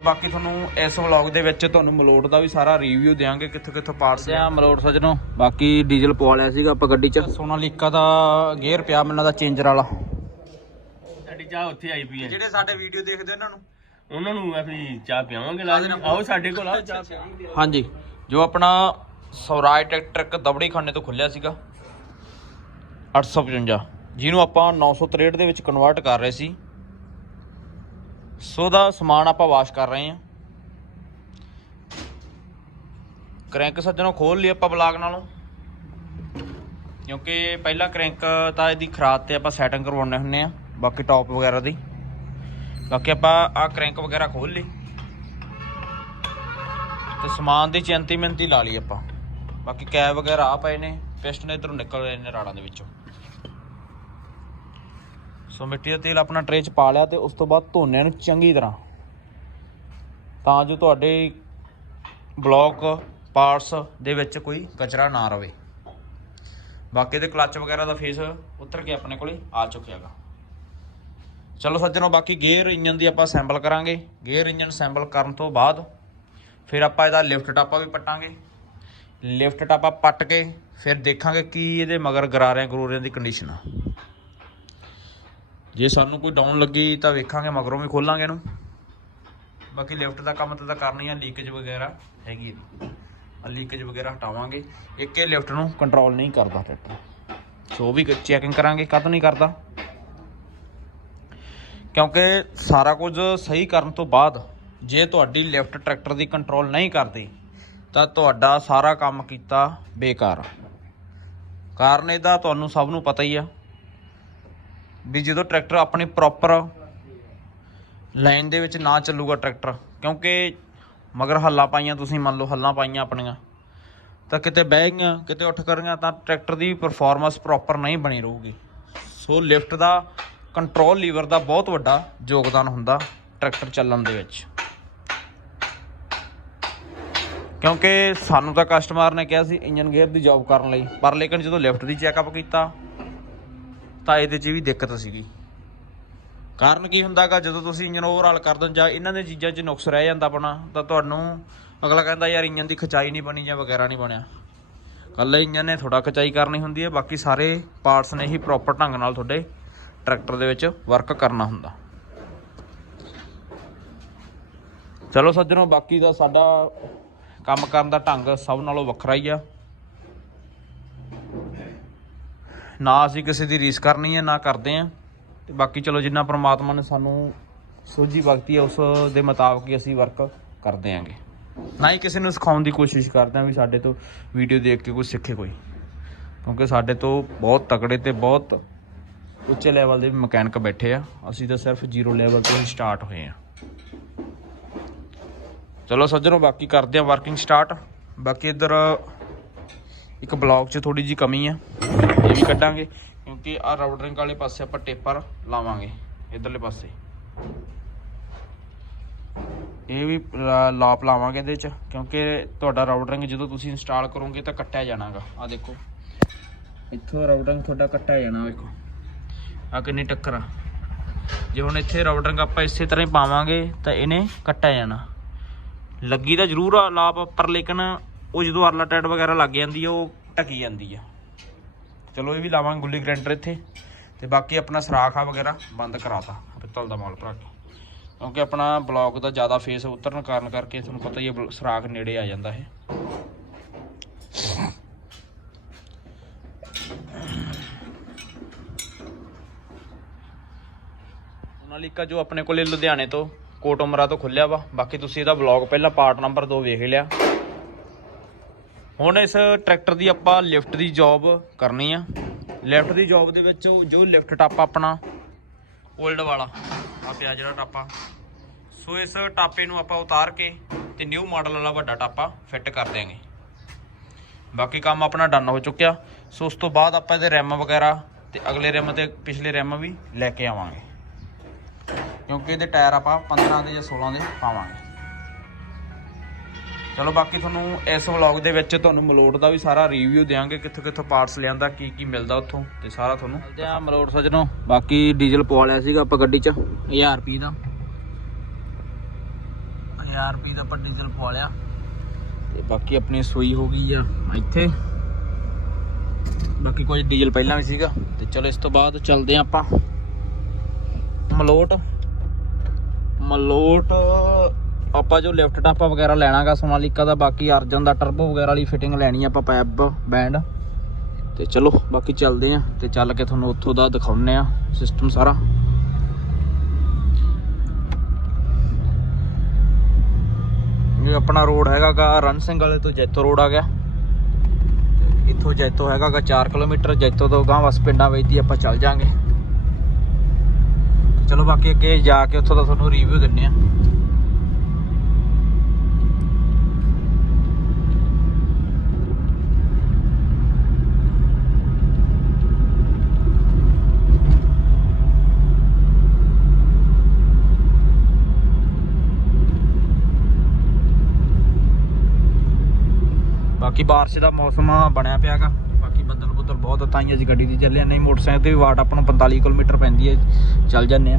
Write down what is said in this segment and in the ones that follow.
ਬਾਕੀ ਤੁਹਾਨੂੰ ਇਸ ਵਲੌਗ ਦੇ ਵਿੱਚ ਤੁਹਾਨੂੰ ਮਲੋਟ ਦਾ ਵੀ ਸਾਰਾ ਰਿਵਿਊ ਦੇਵਾਂਗੇ ਕਿੱਥੋਂ ਕਿੱਥੋਂ ਪਾਰਟਸ ਆ ਮਲੋਟ ਸਜਣੋ ਬਾਕੀ ਡੀਜ਼ਲ ਪਵਾ ਲਿਆ ਸੀਗਾ ਆਪਾਂ ਗੱਡੀ 'ਚ। ਸੋਨਾਲੀਕਾ ਦਾ ਗੇਅਰ ਪਿਆ ਮੈਨੂੰ ਦਾ ਚੇਂਜਰ ਵਾਲਾ। ਸਾਡੀ ਚਾਹ ਉੱਥੇ ਆਈ ਪਈ ਹੈ। ਜਿਹੜੇ ਸਾਡੇ ਵੀਡੀਓ ਦੇਖਦੇ ਉਹਨਾਂ ਨੂੰ? ਉਹਨਾਂ ਨੂੰ ਅਸੀਂ ਚਾਹ ਪਿਆਵਾਂਗੇ ਲਾਜ਼ਮੀ। ਆਓ ਸਾਡੇ ਕੋਲ ਆਓ। ਚਾਹ ਪਿਆਵਾਂਗੇ ਹਾਂਜੀ। ਜੋ ਆਪਣਾ ਸਵਰਾਜ ਟਰੈਕਟਰ ਇੱਕ ਦਬੜੀ ਖਾਨੇ ਤੋਂ ਖੁੱਲਿਆ ਸੀਗਾ 855 ਜਿਹਨੂੰ ਆਪਾਂ 963 ਦੇ ਵਿੱਚ ਕਨਵਰਟ ਕਰ ਰਹੇ ਸੀ। ਸੋ ਦਾ ਸਮਾਨ ਆਪਾਂ ਵਾਸ਼ ਕਰ ਰਹੇ ਹਾਂ। ਕ੍ਰੈਂਕ ਸੱਜਣੋਂ ਖੋਲ ਲਈ ਆਪਾਂ ਬਲਾਕ ਨਾਲੋਂ। ਕਿਉਂਕਿ ਪਹਿਲਾਂ ਕ੍ਰੈਂਕ ਤਾਂ ਇਹਦੀ ਖਰਾਤ ਤੇ ਆਪਾਂ ਸੈਟਿੰਗ ਕਰਵਾਉਣੇ ਹੁੰਨੇ ਆ ਬਾਕੀ ਟੌਪ ਵਗੈਰਾ ਦੀ। ਬਾਕੀ ਆਪਾਂ ਆ ਕ੍ਰੈਂਕ ਵਗੈਰਾ ਖੋਲ ਲਈ। ਤੇ ਸਮਾਨ ਦੀ ਚਿੰਤੀ ਮਿੰਤੀ ਲਾ ਲਈ ਆਪਾਂ। ਬਾਕੀ ਕੈਬ ਵਗੈਰਾ ਆ ਪਏ ਨੇ, ਪਿਸਟਨ ਇਧਰੋਂ ਨਿਕਲ ਰਹੇ ਨੇ ਰਾੜਾਂ ਦੇ ਵਿੱਚੋਂ। ਸੋ ਮਿੱਟੀ ਦਾ ਤੇਲ ਆਪਣਾ ਟਰੇ 'ਚ ਪਾ ਲਿਆ ਤੇ ਉਸ ਤੋਂ ਬਾਅਦ ਧੋਨਿਆਂ ਨੂੰ ਚੰਗੀ ਤਰ੍ਹਾਂ। ਤਾਂ ਜੋ ਤੁਹਾਡੇ ਬਲੌਕ ਪਾਰਟਸ ਦੇ ਵਿੱਚ ਕੋਈ ਕਚਰਾ ਨਾ ਰਵੇ। ਬਾਕੀ ਦੇ ਕਲੱਚ ਵਗੈਰਾ ਦਾ ਫੇਸ ਉਤਰ ਕੇ ਆਪਣੇ ਕੋਲੇ ਆ ਚੁੱਕਿਆ ਚੁੱਕਿਆਗਾ ਚਲੋ ਸੱਜਣੋ, ਬਾਕੀ ਗੇਅਰ ਇੰਜਨ ਦੀ ਆਪਾਂ ਸੈਂਪਲ ਕਰਾਂਗੇ। ਗੇਅਰ ਇੰਜਨ ਸੈਂਪਲ ਕਰਨ ਤੋਂ ਬਾਅਦ ਫਿਰ ਆਪਾਂ ਇਹਦਾ ਲਿਫਟ ਟਾਪਾ ਵੀ ਪੱਟਾਂਗੇ। ਲਿਫਟ ਟਾਪਾ ਪੱਟ ਕੇ ਫਿਰ ਦੇਖਾਂਗੇ ਕੀ ਇਹਦੇ ਮਗਰ ਗਰਾਰਿਆਂ ਗਰੂਰਿਆਂ ਦੀ ਕੰਡੀਸ਼ਨ ਆ। ਜੇ ਸਾਨੂੰ ਕੋਈ ਡਾਊਨ ਲੱਗੀ ਤਾਂ ਵੇਖਾਂਗੇ, ਮਗਰੋਂ ਵੀ ਖੋਲਾਂਗੇ ਇਹਨੂੰ। ਬਾਕੀ ਲਿਫਟ ਦਾ ਕੰਮ ਤਾਂ ਕਰਨੀ ਆ ਲੀਕੇਜ ਵਗੈਰਾ ਹੈਗੀ ਆ ਲੀਕੇਜ ਵਗੈਰਾ ਹਟਾਵਾਂਗੇ। ਇੱਕ ਇਹ ਲਿਫਟ ਨੂੰ ਕੰਟਰੋਲ ਨਹੀਂ ਕਰਦਾ ਟਰੈਕਟਰ ਸੋ ਉਹ ਵੀ ਚੈਕਿੰਗ ਕਰਾਂਗੇ, ਕਦ ਨਹੀਂ ਕਰਦਾ। ਕਿਉਂਕਿ ਸਾਰਾ ਕੁਝ ਸਹੀ ਕਰਨ ਤੋਂ ਬਾਅਦ ਜੇ ਤੁਹਾਡੀ ਲਿਫਟ ਟਰੈਕਟਰ ਦੀ ਕੰਟਰੋਲ ਨਹੀਂ ਕਰਦੀ, ਤਾਂ ਤੁਹਾਡਾ ਸਾਰਾ ਕੰਮ ਕੀਤਾ ਬੇਕਾਰ। ਆ। ਕਾਰਨ ਇਹਦਾ ਤੁਹਾਨੂੰ ਸਭ ਨੂੰ ਪਤਾ ਹੀ ਆ। ਵੀ ਜਦੋਂ ਟਰੈਕਟਰ ਆਪਣੀ ਪ੍ਰੋਪਰ ਲਾਈਨ ਦੇ ਵਿੱਚ ਨਾ ਚੱਲੂਗਾ ਟਰੈਕਟਰ, ਕਿਉਂਕਿ ਮਗਰ ਹੱਲਾਂ ਪਾਈਆਂ ਤੁਸੀਂ, ਮੰਨ ਲਓ ਹੱਲਾਂ ਪਾਈਆਂ ਆਪਣੀਆਂ, ਤਾਂ ਕਿਤੇ ਬਹਿ ਗਈਆਂ, ਕਿਤੇ ਉੱਠ ਕਰੀਆਂ ਤਾਂ ਟਰੈਕਟਰ ਦੀ ਪਰਫਾਰਮੈਂਸ ਪ੍ਰੋਪਰ ਨਹੀਂ ਬਣੀ ਰਹੂਗੀ। ਸੋ ਲਿਫਟ ਦਾ ਕੰਟਰੋਲ ਲੀਵਰ ਦਾ ਬਹੁਤ ਵੱਡਾ ਯੋਗਦਾਨ ਹੁੰਦਾ ਟਰੈਕਟਰ ਚੱਲਣ ਦੇ ਵਿੱਚ। ਕਿਉਂਕਿ ਸਾਨੂੰ ਤਾਂ ਕਸਟਮਰ ਨੇ ਕਿਹਾ ਸੀ ਇੰਜਨ ਗੇਅਰ ਦੀ ਜੌਬ ਕਰਨ ਲਈ, ਪਰ ਲੇਕਿਨ ਜਦੋਂ ਲਿਫਟ ਦੀ ਚੈੱਕਅਪ ਕੀਤਾ ਤਾਂ ਇਹਦੇ 'ਚ ਵੀ ਦਿੱਕਤ ਸੀਗੀ। ਕਾਰਨ ਕੀ ਹੁੰਦਾਗਾ? ਜਦੋਂ ਤੁਸੀਂ ਇੰਜਨ ਓਵਰਆਲ ਕਰ ਦਿੰਦੇ ਜਾਂ ਇਹਨਾਂ ਦੇ ਚੀਜ਼ਾਂ 'ਚ ਨੁਕਸ ਰਹਿ ਜਾਂਦਾ ਆਪਣਾ, ਤਾਂ ਤੁਹਾਨੂੰ ਅਗਲਾ ਕਹਿੰਦਾ, ਯਾਰ ਇੰਜਨ ਦੀ ਖਚਾਈ ਨਹੀਂ ਬਣੀ ਜਾਂ ਵਗੈਰਾ ਨਹੀਂ ਬਣਿਆ। ਕੱਲੇ ਇੰਜਨ ਨੇ ਥੋੜਾ ਖਚਾਈ ਕਰਨੀ ਹੁੰਦੀ ਹੈ, ਬਾਕੀ ਸਾਰੇ ਪਾਰਟਸ ਨੇ ਹੀ ਪ੍ਰੋਪਰ ਢੰਗ ਨਾਲ ਤੁਹਾਡੇ ਟਰੈਕਟਰ ਦੇ ਵਿੱਚ ਵਰਕ ਕਰਨਾ ਹੁੰਦਾ। ਚਲੋ ਸੱਜਣੋ, ਬਾਕੀ ਦਾ ਸਾਡਾ ਕੰਮ ਕਰਨ ਦਾ ਢੰਗ ਸਭ ਨਾਲੋਂ ਵੱਖਰਾ ਹੀ ਆ। ਨਾ ਅਸੀਂ ਕਿਸੇ ਦੀ ਰੀਸ ਕਰਨੀ ਹੈ, ਨਾ ਕਰਦੇ ਆ ਤੇ ਬਾਕੀ ਚਲੋ, ਜਿੰਨਾ ਪ੍ਰਮਾਤਮਾ ਨੇ ਸਾਨੂੰ ਸੋਝੀ ਵਕਤੀ ਹੈ, ਉਸ ਦੇ ਮੁਤਾਬਕ ਹੀ ਅਸੀਂ ਵਰਕ ਕਰਦੇ ਆਂਗੇ ਨਾ ਹੀ ਕਿਸੇ ਨੂੰ ਸਿਖਾਉਣ ਦੀ ਕੋਸ਼ਿਸ਼ ਕਰਦੇ ਆ ਵੀ ਸਾਡੇ ਤੋਂ ਵੀਡੀਓ ਦੇਖ ਕੇ ਕੁਝ ਸਿੱਖੇ ਕੋਈ। ਕਿਉਂਕਿ ਸਾਡੇ ਤੋਂ ਬਹੁਤ ਤਕੜੇ ਤੇ ਬਹੁਤ ਉੱਚੇ ਲੈਵਲ ਦੇ ਮਕੈਨਿਕ ਬੈਠੇ ਆ। ਅਸੀਂ ਤਾਂ ਸਿਰਫ ਜ਼ੀਰੋ ਲੈਵਲ ਤੋਂ ਹੀ ਸਟਾਰਟ ਹੋਏ ਆ ਚਲੋ ਸੱਜਣੋ, ਬਾਕੀ ਕਰਦੇ ਆ ਵਰਕਿੰਗ ਸਟਾਰਟ ਬਾਕੀ ਇੱਧਰ ਇੱਕ ਬਲੌਕ 'ਚ ਥੋੜੀ ਜੀ ਕਮੀ ਆ। ਇਹ ਵੀ ਕੱਢਾਂਗੇ, ਕਿਉਂਕਿ ਆ ਰਾਊਟਰਿੰਗ ਵਾਲੇ ਪਾਸੇ ਆਪਾਂ ਟੇਪਰ ਲਾਵਾਂਗੇ, ਇਧਰਲੇ ਪਾਸੇ। ਇਹ ਵੀ ਲਾ- ਲਾਪ ਲਾਵਾਂਗੇ ਇਹਦੇ 'ਚ, ਕਿਉਂਕਿ ਤੁਹਾਡਾ ਰਾਊਟਰਿੰਗ ਜਦੋਂ ਤੁਸੀਂ ਇੰਸਟਾਲ ਕਰੋਗੇ ਤਾਂ ਕੱਟਿਆ ਜਾਣਾਗਾ। ਆ ਦੇਖੋ, ਇੱਥੋਂ ਰਾਊਟਰਿੰਗ ਤੁਹਾਡਾ ਕੱਟਿਆ ਜਾਣਾ, ਵੇਖੋ। ਆ ਕਿੰਨੀ ਟੱਕਰ ਆ। ਜੇ ਹੁਣ ਇੱਥੇ ਰਾਊਟਰਿੰਗ ਆਪਾਂ ਇਸੇ ਤਰ੍ਹਾਂ ਹੀ ਪਾਵਾਂਗੇ, ਤਾਂ ਇਹਨੇ ਕੱਟਿਆ ਜਾਣਾ। ਲੱਗੀ ਤਾਂ ਜ਼ਰੂਰ ਆ, ਲਾਪ ਪਰ ਲੇਕਿਨ ਉਹ ਜਦੋਂ ਅਰਲਾ ਟੈਟ ਵਗੈਰਾ ਲੱਗ ਜਾਂਦੀ ਆ, ਉਹ ਟਕੀ ਜਾਂਦੀ ਆ। ਚਲੋ ਇਹ ਵੀ ਲਾਵਾਂਗੇ ਗੁੱਲੀ ਗ੍ਰੈਂਡਰ ਇੱਥੇ। ਤੇ ਬਾਕੀ ਆਪਣਾ ਸਰਾਖਾ ਵਗੈਰਾ ਬੰਦ ਕਰਾਤਾ ਪਿੱਤਲ ਦਾ ਮਾਲ ਭਰਾ ਕੇ। ਕਿਉਂਕਿ ਆਪਣਾ ਬਲੌਕ ਦਾ ਜ਼ਿਆਦਾ ਫੇਸ ਉਤਰਨ ਕਾਰਨ ਕਰਕੇ ਤੁਹਾਨੂੰ ਪਤਾ ਹੀ ਹੈ ਬਲ- ਸਰਾਖ ਨੇੜੇ ਆ ਜਾਂਦਾ ਹੈ ਸੋਨਾਲੀਕਾ ਜੋ ਆਪਣੇ ਕੋਲੇ ਲੁਧਿਆਣੇ ਤੋਂ ਕੋਟ ਉਮਰਾ ਤੋਂ ਖੁੱਲਿਆ ਵਾ। ਬਾਕੀ ਤੁਸੀਂ ਇਹਦਾ ਬਲੌਗ ਪਹਿਲਾਂ ਪਾਰਟ ਨੰਬਰ 2 ਵੇਖ ਲਿਆ। ਹੁਣ ਇਸ ਟਰੈਕਟਰ ਦੀ ਆਪਾਂ ਲਿਫਟ ਦੀ ਜੌਬ ਕਰਨੀ ਆ। ਲਿਫਟ ਦੀ ਜੌਬ ਦੇ ਵਿੱਚ ਜੋ ਲਿਫਟ ਟਾਪਾ ਆਪਣਾ 올ਡ ਵਾਲਾ ਆ ਪਿਆ ਜਿਹੜਾ ਟਾਪਾ। ਸੋ ਇਸ ਟਾਪੇ ਨੂੰ ਆਪਾਂ ਉਤਾਰ ਕੇ ਤੇ ਨਿਊ ਮਾਡਲ ਵਾਲਾ ਵੱਡਾ ਟਾਪਾ ਫਿੱਟ ਕਰ ਦਿਆਂਗੇ। ਬਾਕੀ ਕੰਮ ਆਪਣਾ ਡਨ ਹੋ ਚੁੱਕਿਆ। ਸੋ ਉਸ ਤੋਂ ਬਾਅਦ ਆਪਾਂ ਇਹਦੇ ਰਿਮ ਵਗੈਰਾ ਤੇ ਅਗਲੇ ਰਿਮ ਤੇ ਪਿਛਲੇ ਰਿਮ ਵੀ ਲੈ ਕੇ ਆਵਾਂਗੇ। ਕਿਉਂਕਿ ਇਹਦੇ ਟਾਇਰ ਆਪਾਂ 15 ਦੇ ਜਾਂ 16 ਦੇ ਪਾਵਾਂਗੇ। ਚਲੋ ਬਾਕੀ ਤੁਹਾਨੂੰ ਇਸ ਵਲੌਗ ਦੇ ਵਿੱਚ ਤੁਹਾਨੂੰ ਮਲੋਟ ਦਾ ਵੀ ਸਾਰਾ ਰਿਵਿਊ ਦੇਵਾਂਗੇ ਕਿੱਥੋਂ ਕਿੱਥੋਂ ਪਾਰਟਸ ਲਿਆਂਦਾ, ਕੀ ਕੀ ਮਿਲਦਾ ਉੱਥੋਂ, ਤੇ ਸਾਰਾ ਤੁਹਾਨੂੰ ਚੱਲਦੇ ਆ ਮਲੋਟ ਸਜਣੋ। ਬਾਕੀ ਡੀਜ਼ਲ ਪਵਾ ਲਿਆ ਸੀਗਾ ਆਪਾਂ ਗੱਡੀ 'ਚ 1000 ਰੁਪਏ ਦਾ। 1000 ਰੁਪਏ ਦਾ ਆਪਾਂ ਡੀਜ਼ਲ ਪਵਾ ਲਿਆ। ਤੇ ਬਾਕੀ ਆਪਣੀ ਸੂਈ ਹੋ ਗਈ ਆ ਇੱਥੇ। ਬਾਕੀ ਕੋਈ ਡੀਜ਼ਲ ਪਹਿਲਾਂ ਵੀ ਸੀਗਾ। ਤੇ ਚਲੋ ਇਸ ਤੋਂ ਬਾਅਦ ਚਲਦੇ ਆ ਆਪਾਂ। ਮਲੋਟ। ਮਲੋਟ ਆਪਾਂ ਜੋ ਲਿਫਟ ਟਾਪਾ ਵਗੈਰਾ ਲੈਣਾਗਾ, ਸੋਨਾਲੀਕਾ ਦਾ, ਬਾਕੀ ਅਰਜਨ ਦਾ ਟਰਬੋ ਵਗੈਰਾ ਵਾਲੀ ਫਿਟਿੰਗ ਲੈਣੀ ਆ ਆਪਾਂ ਪੈਬ ਬੈਂਡ ਤੇ ਚਲੋ, ਬਾਕੀ ਚੱਲਦੇ ਆ ਤੇ ਚੱਲ ਕੇ ਤੁਹਾਨੂੰ ਉੱਥੋਂ ਦਾ ਦਿਖਾਉਨੇ ਆ ਸਿਸਟਮ ਸਾਰਾ। ਇਹ ਆਪਣਾ ਰੋਡ ਹੈਗਾਗਾ ਰਣ ਸਿੰਘ ਵਾਲੇ ਤੋਂ ਜੈਤੋ ਰੋਡ ਆ ਗਿਆ। ਇੱਥੋਂ ਜੈਤੋ ਹੈਗਾਗਾ 4 ਕਿਲੋਮੀਟਰ ਜੈਤੋ ਤੋਂ ਗਾਂ ਬਸ ਪਿੰਡਾਂ ਵਿੱਚ ਦੀ ਆਪਾਂ ਚੱਲ ਜਾਾਂਗੇ। ਚਲੋ ਬਾਕੀ ਅੱਗੇ ਜਾ ਕੇ ਉੱਥੋਂ ਦਾ ਤੁਹਾਨੂੰ ਰਿਵਿਊ ਦਿੰਨੇ ਆ। ਬਾਕੀ ਬਾਰਿਸ਼ ਦਾ ਮੌਸਮ ਬਣਿਆ ਪਿਆਗਾ ਬਾਕੀ ਬੱਦਲ ਬੁੱਦਲ ਬਹੁਤ ਆ, ਤਾਂ ਹੀ ਅਸੀਂ ਗੱਡੀ ਦੀ ਚੱਲੇ ਆ। ਨਹੀਂ ਮੋਟਰਸਾਈਕਲ ਤੇ ਵੀ ਵਾਟ ਆਪਾਂ ਨੂੰ 45 ਕਿਲੋਮੀਟਰ ਪੈਂਦੀ ਹੈ ਚੱਲ ਜਾਂਦੇ ਆ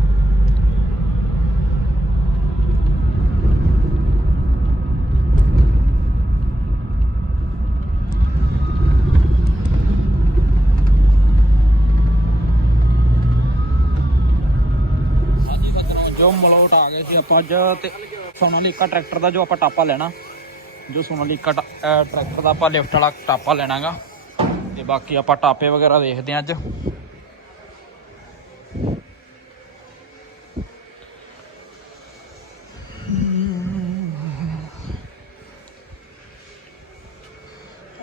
ਹਾਂਜੀ ਬੱਕਰਾ ਜੋ ਮਲੋਟ ਆ ਗਏ ਸੀ ਆਪਾਂ ਅੱਜ ਤੇ ਸੋਨਾਲੀਕਾ ਟਰੈਕਟਰ ਦਾ ਜੋ ਆਪਾਂ ਟਾਪਾ ਲੈਣਾ ਜੋ ਸੋਨਾਲੀਕਾ ਟ- ਟਰੈਕਟਰ ਦਾ ਆਪਾਂ ਲਿਫਟ ਵਾਲਾ ਟਾਪਾ ਲੈਣਾਗਾ। ਤੇ ਬਾਕੀ ਆਪਾਂ ਟਾਪੇ ਵਗੈਰਾ ਦੇਖਦੇ ਹਾਂ ਅੱਜ।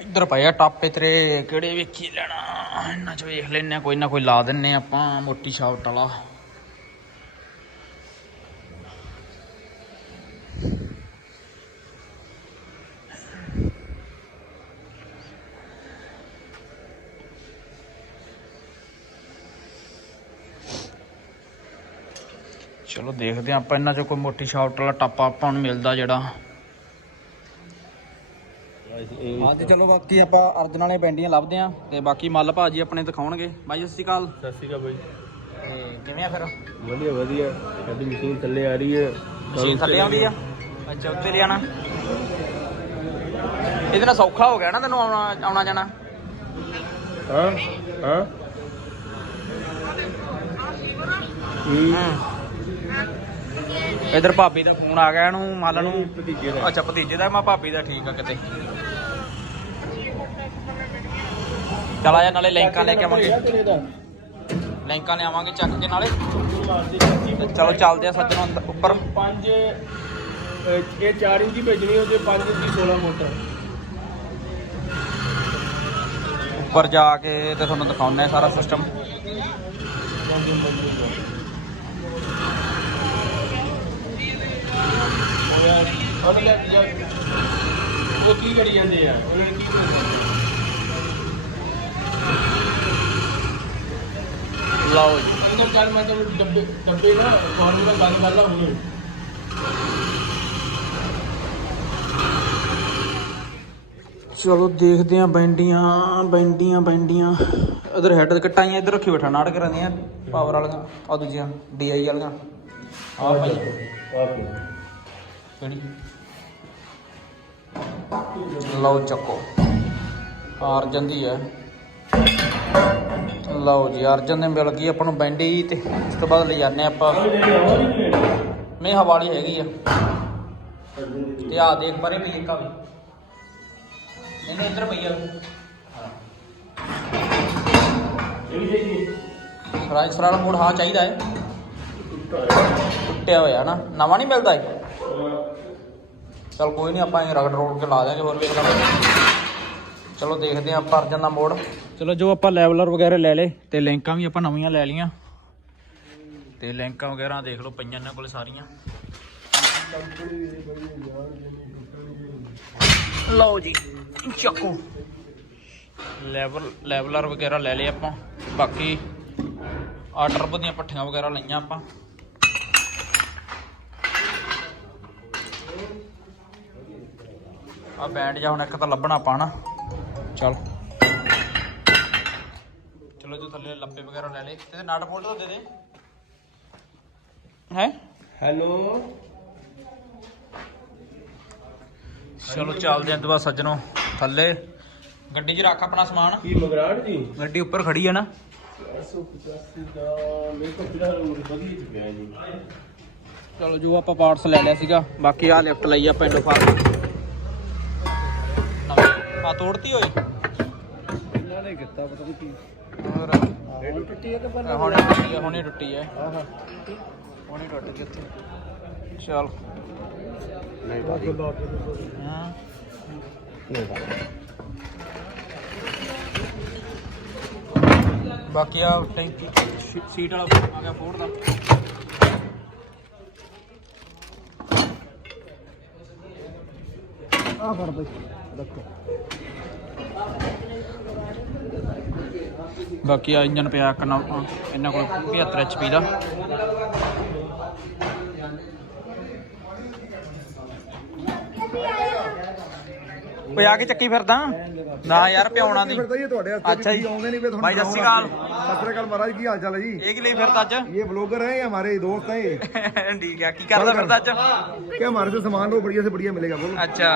ਇੱਧਰ ਪਏ ਆ ਟਾਪੇ ਤੇਰੇ, ਕਿਹੜੇ ਵੇਖੀ ਲੈਣਾ। ਇਹਨਾਂ ਚ ਵੇਖ ਲੈਨੇ ਆ, ਕੋਈ ਨਾ ਕੋਈ ਲਾ ਦਿੰਨੇ ਆ ਆਪਾਂ, ਮੋਟੀ ਸ਼ਾਫਟ ਵਾਲਾ ਚਲੋ ਦੇਖਦੇ ਹਾਂ ਆਪਾਂ ਇਹਨਾਂ ਚੋਂ ਕੋਈ ਮੋਟੀ ਸ਼ਾਫਟ ਵਾਲਾ ਟਾਪਾ ਆਪਾਂ ਨੂੰ ਮਿਲਦਾ ਜਿਹੜਾ। ਹਾਂ ਤੇ ਚਲੋ ਬਾਕੀ ਆਪਾਂ ਅਰਜਨ ਵਾਲੇ ਬੈਂਡੀਆਂ ਲੱਭਦੇ ਆਂ ਤੇ ਬਾਕੀ ਮੱਲ ਭਾਜੀ ਆਪਣੇ ਦਿਖਾਉਣਗੇ। ਬਾਈ ਸਤਿ ਸ਼੍ਰੀ ਅਕਾਲ। ਸਤਿ ਸ਼੍ਰੀ ਅਕਾਲ ਬਾਈ। ਤੇ ਕਿਵੇਂ ਆ ਫਿਰ? ਵਧੀਆ ਵਧੀਆ। ਸਾਡੀ ਮਸ਼ੀਨ ਥੱਲੇ ਆ ਰਹੀ ਹੈ। ਮਸ਼ੀਨ ਥੱਲੇ ਆਉਂਦੀ ਆ। ਅੱਛਾ ਉੱਤੇ ਲਿਆਣਾ। ਇਹਦੇ ਨਾਲ ਸੌਖਾ ਹੋ ਗਿਆ ਨਾ ਤੈਨੂੰ ਆਉਣਾ ਆਉਣਾ ਜਾਣਾ। ਹਾਂ। ਹਾਂ। ਹੂੰ। ਇਧਰ ਭਾਬੀ ਦਾ ਫੋਨ ਆ ਗਿਆ ਇਹਨੂੰ ਮੱਲ ਨੂੰ ਭਤੀਜੇ ਦਾ ਅੱਛਾ ਭਤੀਜੇ ਦਾ ਮੈਂ ਭਾਬੀ ਦਾ ਠੀਕ ਆ ਕਿਤੇ। ਚਲ ਜਾ ਨਾਲੇ ਲਿੰਕਾਂ ਲੈ ਕੇ ਆਵਾਂਗੇ। ਲਿੰਕਾਂ ਲਿਆਵਾਂਗੇ ਚੱਕ ਕੇ ਨਾਲੇ। ਚਲੋ ਚੱਲਦੇ ਆ ਸੱਜਣੋਂ ਉੱਪਰ। ਪੰਜ ਅਹ, ਇਹ 4 ਇੰਚੀ ਭੇਜਣੀ ਉਹਦੇ 5 ਦੀ 16 ਮੋਟਰ। ਉੱਪਰ ਜਾ ਕੇ ਤੇ ਤੁਹਾਨੂੰ ਦਿਖਾਉਂਦੇ ਆ ਸਾਰਾ ਸਿਸਟਮ ਉਹ ਕੀ ਕਰੀ ਜਾਂਦੇ ਆ ਉਹਨਾਂ ਨੇ ਕੀ ਲਓ ਜੀ ਅੰਦਰ ਚੱਲ ਮੈਂ ਤੈਨੂੰ ਡੱਬੇ ਡੱਬੇ ਨਾ ਫਾਰਮੂਲਾ ਗੱਲ ਕਰ ਲਾ ਹੁਣੇ ਚਲੋ ਦੇਖਦੇ ਆ ਬੈਂਡੀਆਂ ਬੈਂਡੀਆਂ ਬੈਂਡੀਆਂ ਇਧਰ ਹੈਡ ਕਟਾਈਆਂ ਇਧਰ ਰੱਖੀ ਬੈਠਾ ਨਾਟਕ ਕਰਾਂਦੀਆਂ ਪਾਵਰ ਵਾਲੀਆਂ ਆ ਦੂਜੀਆਂ ਡੀਆਈ ਵਾਲੀਆਂ ਆ ਭਾਈ ਕਿਹੜੀ ਲਓ ਚੱਕੋ। ਅਰਜਨ ਦੀ ਹੈ। ਲਓ ਜੀ, ਅਰਜਨ ਨੇ ਮਿਲ ਗਈ ਆਪਾਂ ਨੂੰ ਬੈਂਡੀ ਤੇ। ਇਸ ਤੋਂ ਬਾਅਦ ਲੈ ਜਾਂਦੇ ਆਪਾਂ। ਨਹੀਂ, ਹਵਾਲੀ ਹੈਗੀ ਆ। ਤੇ ਆ ਦੇਖ ਪਰੇ ਵੀ ਲਿਖਾ ਵੀ। ਇਹਨੂੰ ਇੱਧਰ ਪਈਆ ਇਹ ਵੀ ਚਾਹੀਦੀ ਫਰਾਈ ਫਰਾਲ ਮੋੜ ਹਾਂ, ਚਾਹੀਦਾ ਹੈ। ਟੁੱਟਿਆ ਹੋਇਆ ਨਾ। ਨਵਾਂ ਨਹੀਂ ਮਿਲਦਾ ਹੈ ਚਲ ਕੋਈ ਨਹੀਂ ਆਪਾਂ ਇਹ ਰਗੜ ਰੋੜ ਕੇ ਲਾ ਦਿਆਂਗੇ ਹੋਰ ਵੇਖ ਲਾਂਗੇ ਚਲੋ ਦੇਖਦੇ ਹਾਂ ਆਪਾਂ ਅਰਜਨ ਦਾ ਮੋੜ। ਚਲੋ ਜੋ ਆਪਾਂ ਲੈਵਲਰ ਵਗੈਰਾ ਲੈ ਲੇ ਤੇ ਲਿੰਕਾਂ ਵੀ ਆਪਾਂ ਨਵੀਆਂ ਲੈ ਲੀਆਂ ਤੇ ਲਿੰਕਾਂ ਵਗੈਰਾ ਦੇਖ ਲਓ, ਪਈਆਂ ਇਹਨਾਂ ਕੋਲ ਸਾਰੀਆਂ। ਲਓ ਜੀ, ਚੱਕੋ। ਲੈਵਲ, ਲੈਵਲਰ ਵਗੈਰਾ ਲੈ ਲਏ ਆਪਾਂ। ਬਾਕੀ ਆ ਟਰਬੋ ਦੀਆਂ ਪੱਠੀਆਂ ਵਗੈਰਾ ਲਈਆਂ ਆਪਾਂ। ਆ ਬੈਂਡ ਜਾ ਹੁਣ ਇੱਕ ਤਾਂ ਲੱਭਣਾ ਪਾਣਾ ਚਲ। ਚਲੋ ਜੋ ਥੱਲੇ ਲੱਪੇ ਵਗੈਰਾ ਲੈ ਲਏ। ਤੇ ਨਟ ਬੋਲਟ ਤਾਂ ਦੇ ਦੇ। ਹੈ? ਹੈਲੋ। ਚਲੋ ਚੱਲਦੇ ਆਂ ਦੁਆ ਸੱਜਣੋ ਥੱਲੇ। ਗੱਡੀ 'ਚ ਰੱਖ ਆਪਣਾ ਸਮਾਨ। ਕੀ ਮਗਰਾਟ ਜੀ ਗੱਡੀ ਉੱਪਰ ਖੜੀ ਹੈ ਨਾ। 185 ਦਾ ਮੇਰੇ ਕੋਲ ਜਿਹੜਾ ਵਧੀਆ ਚੁੱਕਿਆ ਜੀ ਚਲੋ ਜੋ ਆਪਾਂ ਪਾਰਟਸ ਲੈ ਲਿਆ ਸੀਗਾ। ਬਾਕੀ ਆ ਲਿਫਟ ਲਈ ਆਪਾਂ ਇੰਡੋ ਫਾਰਮ। ਆ ਤੋੜਤੀ ਹੋਈ? ਇਹਨਾਂ ਨੇ ਕੀਤਾ ਪਤਾ ਨਹੀਂ ਕੀ। ਹੋਰ? ਹੁਣ ਟੁੱਟੀ ਹੈ ਕਿ ਹੁਣੇ ਟੁੱਟੀ ਹੈ ਹੁਣੇ ਟੁੱਟੀ ਹੈ ਆਹਾ ਹੁਣੇ ਟੁੱਟ ਗਈ ਇੱਥੇ। ਚਲ। ਨਹੀਂ ਬਾਕੀ ਹਾਂ। ਬਾਕੀ ਆ ਟੈਂਕੀ ਸੀਟ ਵਾਲਾ ਆ ਗਿਆ ਫੋੜ ਦਾ। ਆ ਫੜ ਬਈ। ਰੱਖੋ। ਬਾਕੀ ਆ ਇੰਜਨ ਪਿਆ ਇੱਕ ਨਵ- ਇਹਨਾਂ ਕੋਲ 75 HP ਦਾ ਓਏ ਆ ਕੇ ਚੱਕੀ ਫਿਰਦਾ ਨਾ ਯਾਰ ਪਿਆਉਣਾ ਦੀ ਫਿਰਦਾ ਜੀ ਇਹ ਤੁਹਾਡੇ ਹੱਥ ਅੱਛਾ ਜੀ ਆਉਂਦੇ ਨਹੀਂ ਵੇ ਤੁਹਾਨੂੰ ਬਾਈ ਸਤਿ ਸ਼੍ਰੀ ਅਕਾਲ ਸਤਿ ਸ਼੍ਰੀ ਅਕਾਲ ਮਹਾਰਾਜ ਕੀ ਹਾਲ ਚਾਲ ਹੈ ਜੀ ਇਹ ਕੀ ਲਈ ਫਿਰਦਾ ਅੱਜ ये ब्लॉगर है ये हमारे दोस्त हैं ये ਠੀਕ ਆ ਕੀ ਕਰਦਾ ਫਿਰਦਾ ਅੱਜ क्या हमारे से सामान लो बढ़िया से बढ़िया मिलेगा बोलो ਅੱਛਾ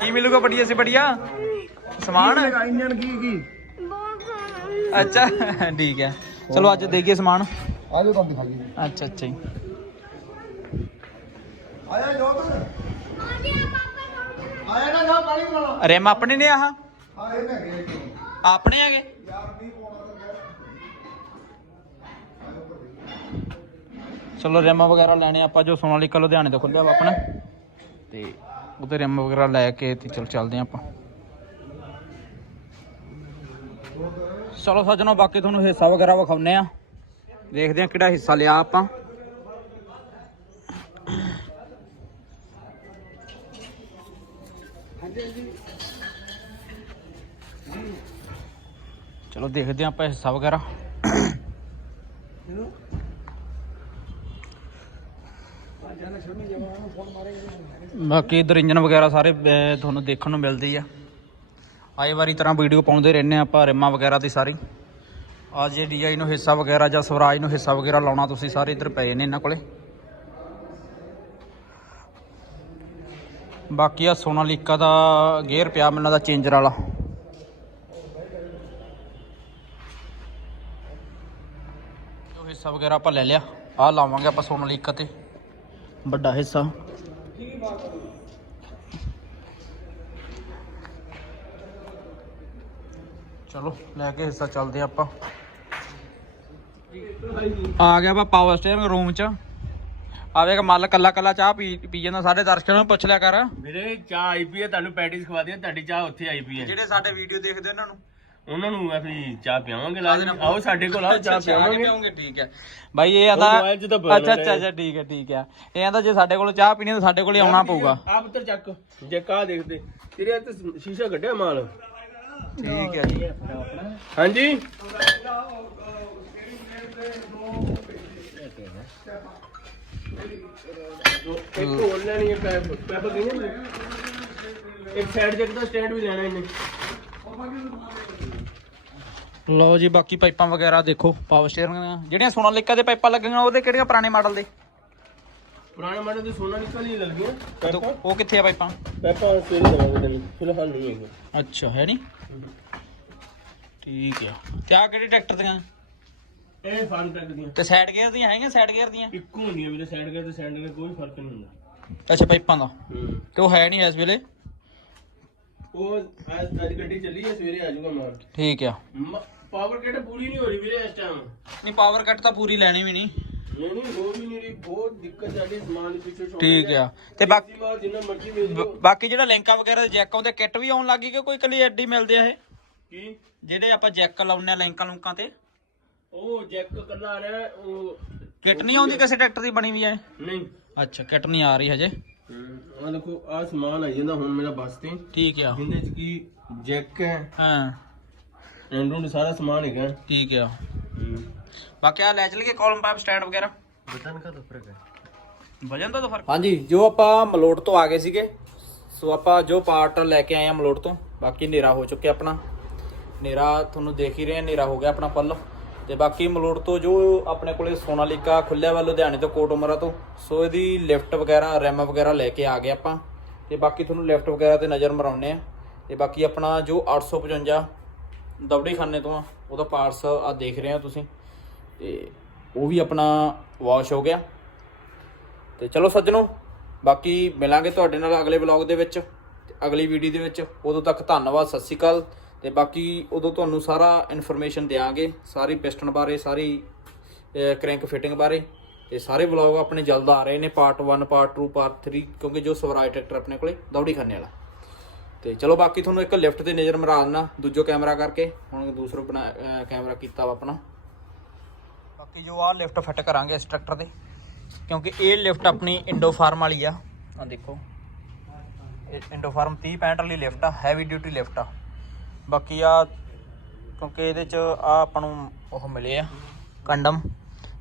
ਕੀ ਮਿਲੂਗਾ ਬੜੀਆ ਸੇ ਬੜੀਆ ਸਮਾਨ ਇੰਜਨ ਕੀ ਕੀ? ਅੱਛਾ ਠੀਕ ਹੈ। ਚਲੋ ਅੱਜ ਦੇਖੀਏ ਸਮਾਨ। ਆ ਜਾਓ ਤੁਹਾਨੂੰ ਦਿਖਾਈਏ। ਅੱਛਾ ਅੱਛਾ ਜੀ। ਆਇਆ ਜੋ ਤੂੰ ਆਇਆ ਨਾ ਜਾ ਪਾਣੀ ਬਣਾ ਰਿਮ ਆਪਣੇ ਨੇ ਆਹ? ਹਾਂ ਇਹ ਮੈਂ ਗਏ ਆਪਣੇ ਹੈਗੇ? ਚਲੋ ਰਿਮ ਵਗੈਰਾ ਲੈਣੇ ਆਪਾਂ ਜੋ ਸੋਨਾਲੀਕਾ ਲੁਧਿਆਣੇ ਤੋਂ ਖੁੱਲਿਆ ਵਾ ਆਪਣਾ। ਤੇ ਉਹਦੇ ਰਿਮ ਵਗੈਰਾ ਲੈ ਕੇ ਤੇ ਚਲ ਚੱਲਦੇ ਆਪਾਂ। ਚਲੋ ਸੱਜਣੋ, ਬਾਕੀ ਤੁਹਾਨੂੰ ਹਿੱਸਾ ਵਗੈਰਾ ਵਿਖਾਉਨੇ ਆ ਦੇਖਦੇ ਆ ਕਿਹੜਾ ਹਿੱਸਾ ਲਿਆ ਆਪਾਂ। ਚਲੋ, ਦੇਖਦੇ ਆ ਆਪਾਂ ਹਿੱਸਾ ਵਗੈਰਾ। ਬਾਕੀ ਇਧਰ ਇੰਜਨ ਵਗੈਰਾ ਸਾਰੇ ਤੁਹਾਨੂੰ ਦੇਖਣ ਨੂੰ ਮਿਲਦੇ ਆ। ਆਏ ਵਾਰੀ ਤਰ੍ਹਾਂ ਵੀਡੀਓ ਪਾਉਂਦੇ ਰਹਿੰਦੇ ਆ ਆਪਾਂ, ਰਿਮਾਂ ਵਗੈਰਾ ਦੀ ਸਾਰੀ। ਆ ਜੇ ਡੀਆਈ ਨੂੰ ਹਿੱਸਾ ਵਗੈਰਾ ਜਾਂ ਸਵਰਾਜ ਨੂੰ ਹਿੱਸਾ ਵਗੈਰਾ ਲਾਉਣਾ ਤੁਸੀਂ ਸਾਰੇ ਇੱਧਰ ਪਏ ਨੇ ਇਹਨਾਂ ਕੋਲੇ। ਬਾਕੀ ਆ ਸੋਨਾਲੀਕਾ ਦਾ ਗੇਅਰ ਪਿਆ ਮੈਨੂੰ ਦਾ ਚੇਂਜਰ ਵਾਲਾ। ਜੋ ਹਿੱਸਾ ਵਗੈਰਾ ਆਪਾਂ ਲੈ ਲਿਆ। ਆ ਲਾਵਾਂਗੇ ਆਪਾਂ ਸੋਨਾਲੀਕਾ ਤੇ। ਵੱਡਾ ਹਿੱਸਾ। ਚਲੋ ਲੈ ਕੇ ਹਿੱਸਾ ਚੱਲਦੇ ਆਪਾਂ। ਆ ਗਿਆ ਵਾ ਪਾਵਰ ਸਟੇਅਰਿੰਗ ਰੂਮ ਚ। ਆਵੇਗਾ ਮੱਲ ਕੱਲਾ ਕੱਲਾ ਚਾਹ ਪੀ ਪੀ ਜਾਂਦਾ ਸਾਡੇ ਦਰਸ਼ਕਾਂ ਨੂੰ ਪੁੱਛ ਲਿਆ ਕਰ। ਵੀਰੇ ਚਾਹ ਆਈ ਪਈ ਹੈ ਤੁਹਾਨੂੰ ਪੈਟੀਸ ਖਵਾ ਦਿਆਂ ਤੁਹਾਡੀ ਚਾਹ ਉੱਥੇ ਆਈ ਪਈ ਹੈ। ਜਿਹੜੇ ਸਾਡੇ ਵੀਡੀਓ ਦੇਖਦੇ ਉਹਨਾਂ ਨੂੰ। ਉਹਨਾਂ ਨੂੰ ਅਸੀਂ ਚਾਹ ਪਿਆਵਾਂਗੇ ਲਾਜ਼ਮੀ। ਆਓ ਸਾਡੇ ਕੋਲ ਆਓ ਚਾਹ ਆ ਪਿਆਵਾਂਗੇ। ਪਿਆਉਂਗੇ ਠੀਕ ਹੈ। ਬਾਈ ਇਹ ਆਂਦਾ ਤਾਂ ਅੱਛਾ ਅੱਛਾ ਅੱਛਾ ਠੀਕ ਹੈ ਠੀਕ ਹੈ। ਇਹ ਆਂਦਾ ਜੇ ਸਾਡੇ ਕੋਲ ਚਾਹ ਪੀਣੀ ਤਾਂ ਸਾਡੇ ਕੋਲ ਹੀ ਆਉਣਾ ਪਊਗਾ। ਆਪ ਉੱਤਰ ਚੱਕ। ਜੇ ਕਾ ਦੇਖਦੇ। ਤੇਰੇ ਹੱਥ ਸ਼ੀਸ਼ਾ ਕੱਢਿਆ ਮਾਲ? ਠੀਕ ਹੈ ਜੀ। ਹਾਂਜੀ। ਇੱਕ ਹੋਰ ਲੈਣੀ ਹੈ ਪੈਪ ਪੈਪ ਗਈ ਇੱਕ ਸਾਈਡ ਜੈਕ ਦਾ ਸਟੈਂਡ ਵੀ ਲੈਣਾ ਇਹਨੇ। ਲਓ ਜੀ ਬਾਕੀ ਪਾਈਪਾਂ ਵਗੈਰਾ ਦੇਖੋ ਪਾਵਰ ਸਟੀਅਰਿੰਗ ਜਿਹੜੀਆਂ ਸੋਨਾਲੀਕਾ ਦੇ ਪਾਈਪਾਂ ਲੱਗੀਆਂ ਉਹਦੇ ਕਿਹੜੀਆਂ ਪੁਰਾਣੇ ਮਾਡਲ ਦੇ? ਪੁਰਾਣੇ ਮਾਡਲ ਦੇ ਸੋਨਾ ਨਿਕਲ ਹੀ ਲੱਗਦੀਆਂ ਉਹ ਪੈਪਾਂ ਉਹ ਕਿੱਥੇ ਆ ਪਾਈਪਾਂ? ਪੈਪਾਂ ਸਵੇਰੇ ਦਵਾਂਗੇ ਤੈਨੂੰ ਫਿਲਹਾਲ ਨਹੀਂ ਹੈਗੇ ਅੱਛਾ ਹੈ ਨਹੀਂ? ਠੀਕ ਆ। ਤੇ ਆ ਕਿਹੜੇ ਟਰੈਕਟਰ ਦੀਆਂ? ਇਹ ਫਾਰਮ ਟੈਕ ਦੀਆਂ। ਤੇ ਸਾਈਡ ਗੇਅਰ ਦੀਆਂ ਹੈਗੀਆਂ ਸਾਈਡ ਗੇਅਰ ਦੀਆਂ? ਇੱਕੋ ਹੁੰਦੀਆਂ ਵੀਰੇ ਸਾਈਡ ਗੇਅਰ ਤੇ ਸਾਈਡ ਗੇਅਰ ਕੋਈ ਫ਼ਰਕ ਨਹੀਂ ਹੁੰਦਾ। ਅੱਛਾ ਪਾਈਪਾਂ ਦਾ। ਹੂੰ। ਤੇ ਉਹ ਹੈ ਨਹੀਂ ਇਸ ਵੇਲੇ? ਉਹ ਅੱਜ ਅੱਜ ਗੱਡੀ ਚੱਲੀ ਹੈ ਸਵੇਰੇ ਆ ਜਾਊਗਾ ਠੀਕ ਆ। ਪਾਵਰ ਕਿਟ ਪੂਰੀ ਨਹੀਂ ਹੋ ਰਹੀ ਵੀਰੇ ਇਸ ਟਾਈਮ ਨਹੀਂ ਪਾਵਰ ਕੱਟ ਤਾਂ ਪੂਰੀ ਲੈਣੀ ਵੀ ਨਹੀਂ। ਨਹੀਂ ਨਹੀਂ ਹੋ ਵੀ ਨਹੀਂ ਰਹੀ। ਬਹੁਤ ਦਿੱਕਤ ਆ ਰਹੀ ਸਮਾਨ ਦੇ ਪਿੱਛੇ ਛੋੜ ਠੀਕ ਆ। ਤੇ ਬਾਕੀ ਜਿੰਨਾ ਮਰਜ਼ੀ ਲਓ ਬ- ਬਾਕੀ ਜਿਹੜਾ ਲਿੰਕਾਂ ਵਗੈਰਾ ਦੇ ਜੈਕ ਆਉਂਦੇ ਕਿੱਟ ਵੀ ਆਉਣ ਲੱਗੀ ਕਿ ਕੋਈ ਕੱਲੀ ਐਡੀ ਮਿਲਦੇ ਆ ਇਹ? ਕੀ? ਜਿਹੜੇ ਆਪਾਂ ਜੈਕ ਲਾਉਂਦੇ ਆ ਲਿੰਕਾਂ ਲੁੰਕਾਂ ਤੇ? ਉਹ ਜੈਕ ਕੱਲਾ ਆ ਰਿਹਾ ਹੈ, ਉਹ ਕਿੱਟ ਨਹੀਂ ਆਉਂਦੀ ਕਿਸੇ ਟਰੈਕਟਰ ਦੀ ਬਣੀ ਵੀ ਐ ਨਹੀਂ। ਅੱਛਾ ਕਿੱਟ ਨਹੀਂ ਆ ਰਹੀ ਹਜੇ? ਆ ਦੇਖੋ ਆ ਸਮਾਨ ਆ ਜਾਂਦਾ ਹੁਣ ਮੇਰਾ ਬਸ ਤੇ। ਠੀਕ ਆ। ਜਿੰਦੇ ਚ ਕੀ ਜੈਕ ਹੈ। ਹਾਂ। ਐਂਡਰੋਇਡ ਸਾਰਾ ਸਮਾਨ ਹੈਗਾ। ਠੀਕ ਆ। ਬਾਕੀ ਆ ਲੈ ਚਲ ਕੇ ਕਾਲਮ ਪਾਈਪ ਸਟੈਂਡ ਵਗੈਰਾ। ਬਟਨ ਕਾ ਫ਼ਰਕ ਹੈ ਵਜਨ ਦਾ ਤਾਂ ਫ਼ਰਕ। ਹਾਂਜੀ ਜੋ ਆਪਾਂ ਮਲੋਟ ਤੋਂ ਆ ਗਏ ਸੀਗੇ ਸੋ ਆਪਾਂ ਜੋ ਪਾਰਟ ਲੈ ਕੇ ਆਏ ਆ ਮਲੋਟ ਤੋਂ ਬਾਕੀ ਹਨੇਰਾ ਹੋ ਚੁੱਕਿਆ ਆਪਣਾ। ਹਨੇਰਾ ਤੁਹਾਨੂੰ ਦੇਖ ਹੀ ਰਹੇ ਆ ਹਨੇਰਾ ਹੋ ਗਿਆ ਆਪਣਾ ਪੱਲ। ਤੇ ਬਾਕੀ ਮਲੋਟ ਤੋਂ ਜੋ ਆਪਣੇ ਕੋਲੇ ਸੋਨਾਲੀਕਾ ਖੁੱਲਿਆ ਵਾ ਲੁਧਿਆਣੇ ਤੋਂ ਕੋਟ ਉਮਰਾ ਤੋਂ ਸੋ ਇਹਦੀ ਲਿਫਟ ਵਗੈਰਾ ਰੈਮ ਵਗੈਰਾ ਲੈ ਕੇ ਆ ਗਏ ਆਪਾਂ। ਤੇ ਬਾਕੀ ਤੁਹਾਨੂੰ ਲਿਫਟ ਵਗੈਰਾ ਤੇ ਨਜ਼ਰ ਮਰਾਉਨੇ ਆ ਤੇ ਬਾਕੀ ਆਪਣਾ ਜੋ 855 ਦਬੜੀ ਖਾਨੇ ਤੋਂ ਆ ਉਹਦਾ ਪਾਰਟਸ ਆ ਦੇਖ ਰਹੇ ਆ ਤੁਸੀਂ। ਤੇ ਉਹ ਵੀ ਆਪਣਾ ਵਾਸ਼ ਹੋ ਗਿਆ। ਤੇ ਚਲੋ ਸੱਜਣੋ, ਬਾਕੀ ਮਿਲਾਂਗੇ ਤੁਹਾਡੇ ਨਾਲ ਅਗਲੇ ਵਲੌਗ ਦੇ ਵਿੱਚ ਤੇ ਅਗਲੀ ਵੀਡੀਓ ਦੇ ਵਿੱਚ। ਉਦੋਂ ਤੱਕ ਧੰਨਵਾਦ, ਸਤਿ ਸ਼੍ਰੀ ਅਕਾਲ। ਤੇ ਬਾਕੀ ਉਦੋਂ ਤੁਹਾਨੂੰ ਸਾਰਾ ਇਨਫੋਰਮੇਸ਼ਨ ਦਿਆਂਗੇ, ਸਾਰੀ ਪਿਸਟਨ ਬਾਰੇ, ਸਾਰੀ ਕ੍ਰੈਂਕ ਫਿਟਿੰਗ ਬਾਰੇ। ਤੇ ਸਾਰੇ ਵਲੌਗ ਆਪਣੇ ਜਲਦ ਆ ਰਹੇ ਨੇ ਪਾਰਟ 1 ਪਾਰਟ 2 ਪਾਰਟ 3 ਕਿਉਂਕਿ ਜੋ ਸਵਰਾਜ ਟਰੈਕਟਰ ਆਪਣੇ ਕੋਲੇ ਦੌੜੀ ਖੰਨੇ ਵਾਲਾ। ਤੇ ਚਲੋ ਬਾਕੀ ਤੁਹਾਨੂੰ ਇੱਕ ਲਿਫਟ ਤੇ ਨਜ਼ਰ ਮਰਾ ਦਿੰਦਾ ਦੂਜੋ ਕੈਮਰਾ ਕਰਕੇ। ਹੁਣ ਦੂਸਰਾ ਬਣਾ ਕੈਮਰਾ ਕੀਤਾ ਵਾ ਆਪਣਾ। ਬਾਕੀ ਜੋ ਆ ਲਿਫਟ ਫਿੱਟ ਕਰਾਂਗੇ ਇਸ ਟਰੈਕਟਰ ਤੇ ਕਿਉਂਕਿ ਇਹ ਲਿਫਟ ਆਪਣੀ ਇੰਡੋ ਫਾਰਮ ਵਾਲੀ ਆ। ਆ ਦੇਖੋ। ਇਹ ਇੰਡੋ ਫਾਰਮ 30 65 ਵਾਲੀ ਲਿਫਟ ਆ ਹੈਵੀ ਡਿਊਟੀ ਲਿਫਟ ਆ। ਬਾਕੀ ਆ, ਕਿਉਂਕਿ ਇਹਦੇ ਚ ਆ ਆਪਾਂ ਨੂੰ ਉਹ ਮਿਲੇ ਆ, ਕੰਡਮ।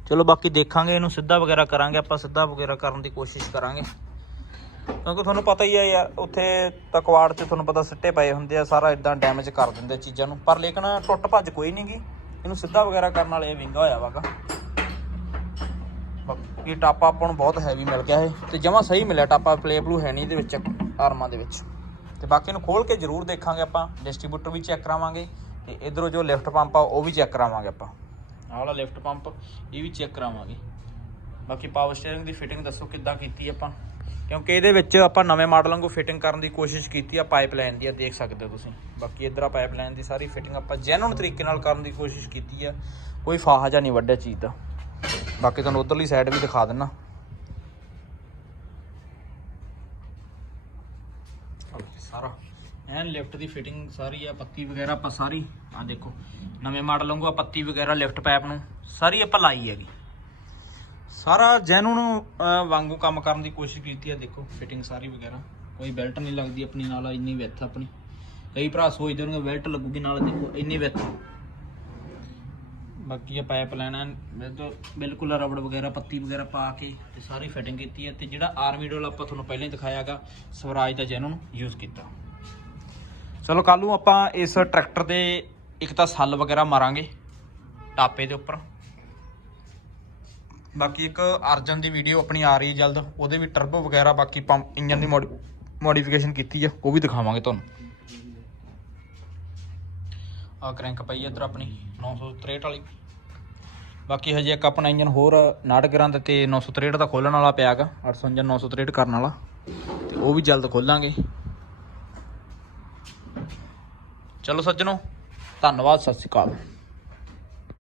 ਚਲੋ ਬਾਕੀ ਦੇਖਾਂਗੇ, ਇਹਨੂੰ ਸਿੱਧਾ ਵਗੈਰਾ ਕਰਾਂਗੇ, ਆਪਾਂ ਸਿੱਧਾ ਵਗੈਰਾ ਕਰਨ ਦੀ ਕੋਸ਼ਿਸ਼ ਕਰਾਂਗੇ। ਕਿਉਂਕਿ ਤੁਹਾਨੂੰ ਪਤਾ ਹੀ ਹੈ ਯਾਰ, ਉੱਥੇ ਤਕਵਾੜ 'ਚ ਤੁਹਾਨੂੰ ਪਤਾ ਸਿੱਟੇ ਪਏ ਹੁੰਦੇ ਆ, ਸਾਰਾ ਇਦਾਂ ਡੈਮੇਜ ਕਰ ਦਿੰਦੇ ਚੀਜ਼ਾਂ ਨੂੰ। ਪਰ ਲੇਕਿਨ ਟੁੱਟ ਭੱਜ ਕੋਈ ਨਹੀਂਗੀ ਇਹਨੂੰ ਸਿੱਧਾ ਵਗੈਰਾ ਕਰਨ ਵਾਲੇ ਇਹ ਵਿੰਗਾ ਹੋਇਆ ਵਾਗਾ। ਬਾਕੀ ਟਾਪਾ ਆਪਾਂ ਨੂੰ ਬਹੁਤ ਹੈਵੀ ਮਿਲ ਗਿਆ ਇਹ। ਤੇ ਜਮਾ ਸਹੀ ਮਿਲਿਆ ਟਾਪਾ ਪਲੇ ਬਲੂ ਹੈ ਨਹੀਂ ਇਹਦੇ ਵਿੱਚ ਆਰਮਾਂ ਦੇ ਵਿੱਚ। ਤੇ ਬਾਕੀ ਨੂੰ ਖੋਲ ਕੇ ਜ਼ਰੂਰ ਦੇਖਾਂਗੇ ਆਪਾਂ ਡਿਸਟ੍ਰੀਬਿਊਟਰ ਵੀ ਚੈੱਕ ਕਰਾਵਾਂਗੇ। ਤੇ ਇਧਰੋਂ ਜੋ ਲਿਫਟ ਪੰਪ ਆ, ਉਹ ਵੀ ਚੈੱਕ ਕਰਾਵਾਂਗੇ ਆਪਾਂ। ਆਹ ਵਾਲਾ ਲਿਫਟ ਪੰਪ ਇਹ ਵੀ ਚੈੱਕ ਕਰਾਵਾਂਗੇ। ਬਾਕੀ ਪਾਵਰ ਸਟੀਅਰਿੰਗ ਦੀ ਫਿਟਿੰਗ ਦੱਸੋ ਕਿੱਦਾਂ ਕੀਤੀ ਆਪਾਂ। ਕਿਉਂਕਿ ਇਹਦੇ ਵਿੱਚ ਆਪਾਂ ਨਵੇਂ ਮਾਡਲ ਵਾਂਗੂ ਫਿਟਿੰਗ ਕਰਨ ਦੀ ਕੋਸ਼ਿਸ਼ ਕੀਤੀ, ਆ ਪਾਈਪਲਾਈਨ ਦੀ ਆ, ਦੇਖ ਸਕਦੇ ਹੋ ਤੁਸੀਂ। ਬਾਕੀ ਇਧਰ ਆ ਪਾਈਪਲਾਈਨ ਦੀ ਸਾਰੀ ਫਿਟਿੰਗ ਆਪਾਂ ਜੈਨੂਨ ਤਰੀਕੇ ਨਾਲ ਕਰਨ ਦੀ ਕੋਸ਼ਿਸ਼ ਕੀਤੀ ਆ। ਕੋਈ ਫਾਹਾ ਜਾਂ ਨਹੀਂ ਵੱਡਿਆ ਚੀਜ਼ ਦਾ। ਬਾਕੀ ਤੁਹਾਨੂੰ ਉਧਰਲੀ ਸਾਈਡ ਵੀ ਦਿਖਾ ਦਿੰਨਾ। ਸਾਰਾ। ਐਨ ਲਿਫਟ ਦੀ ਫਿਟਿੰਗ ਸਾਰੀ ਆ, ਪੱਤੀ ਵਗੈਰਾ ਆਪਾਂ ਸਾਰੀ ਆ ਦੇਖੋ। ਨਵੇਂ ਮਾਡਲ ਵਾਂਗੂ ਆ, ਪੱਤੀ ਵਗੈਰਾ ਲਿਫਟ ਪਾਈਪ ਨੂੰ, ਸਾਰੀ ਆਪਾਂ ਲਾਈ ਹੈਗੀ। ਸਾਰਾ ਜੈਨੂਨ ਵਾਂਗੂ ਕੰਮ ਕਰਨ ਦੀ ਕੋਸ਼ਿਸ਼ ਕੀਤੀ ਹੈ ਦੇਖੋ ਫਿਟਿੰਗ ਸਾਰੀ ਵਗੈਰਾ। ਕੋਈ ਬੈਲਟ ਨਹੀਂ ਲੱਗਦੀ ਆਪਣੀ, ਨਾਲ ਇੰਨੀ ਵਿੱਥ ਆਪਣੀ। ਕਈ ਭਰਾ ਸੋਚਦੇ ਹੋਣਗੇ ਬੈਲਟ ਲੱਗੂਗੀ, ਨਾਲ ਦੇਖੋ, ਇੰਨੀ ਵਿੱਥ ਬਾਕੀ ਇਹ ਪਾਈਪ ਲੈਣਾ ਬਿਲਕੁਲ ਰਬੜ ਵਗੈਰਾ, ਪੱਤੀ ਵਗੈਰਾ ਪਾ ਕੇ ਤੇ ਸਾਰੀ ਫਿਟਿੰਗ ਕੀਤੀ ਹੈ ਤੇ ਜਿਹੜਾ ਆਰਮੀ ਡੋਲ ਆਪਾਂ ਤੁਹਾਨੂੰ ਪਹਿਲਾਂ ਹੀ ਦਿਖਾਇਆਗਾ, ਸਵਰਾਜ ਦਾ ਜੈਨੂਨ ਯੂਜ਼ ਕੀਤਾ। ਚਲੋ ਕੱਲ ਨੂੰ ਆਪਾਂ ਇਸ ਟਰੈਕਟਰ ਦੇ ਇੱਕ ਤਾਂ ਸੱਲ ਵਗੈਰਾ ਮਾਰਾਂਗੇ, ਟਾਪੇ ਦੇ ਉੱਪਰ। ਬਾਕੀ ਇੱਕ ਅਰਜਨ ਦੀ ਵੀਡੀਓ ਆਪਣੀ ਆ ਰਹੀ ਹੈ ਜਲਦ, ਉਹਦੇ ਵੀ ਟਰਬੋ ਵਗੈਰਾ ਬਾਕੀ ਪੰਪ ਇੰਜਨ ਦੀ ਮੋਡੀਫਿਕੇਸ਼ਨ ਕੀਤੀ ਹੈ ਉਹ ਵੀ ਦਿਖਾਵਾਂਗੇ ਤੁਹਾਨੂੰ। ਆ ਕ੍ਰੈਂਕ ਪਈ ਹੈ ਇੱਧਰ ਆਪਣੀ 963 ਵਾਲੀ। ਬਾਕੀ ਹਜੇ ਇੱਕ ਆਪਣਾ ਇੰਜਨ ਹੋਰ 69 ਗਰਾਂ ਦਾ ਤੇ 963 ਦਾ ਖੋਲਣ ਵਾਲਾ ਪਿਆਗਾ 855 963 ਕਰਨ ਵਾਲਾ। ਤੇ ਉਹ ਵੀ ਜਲਦ ਖੋਲਾਂਗੇ। ਚਲੋ ਸੱਜਣੋ, ਧੰਨਵਾਦ, ਸਤਿ ਸ਼੍ਰੀ ਅਕਾਲ।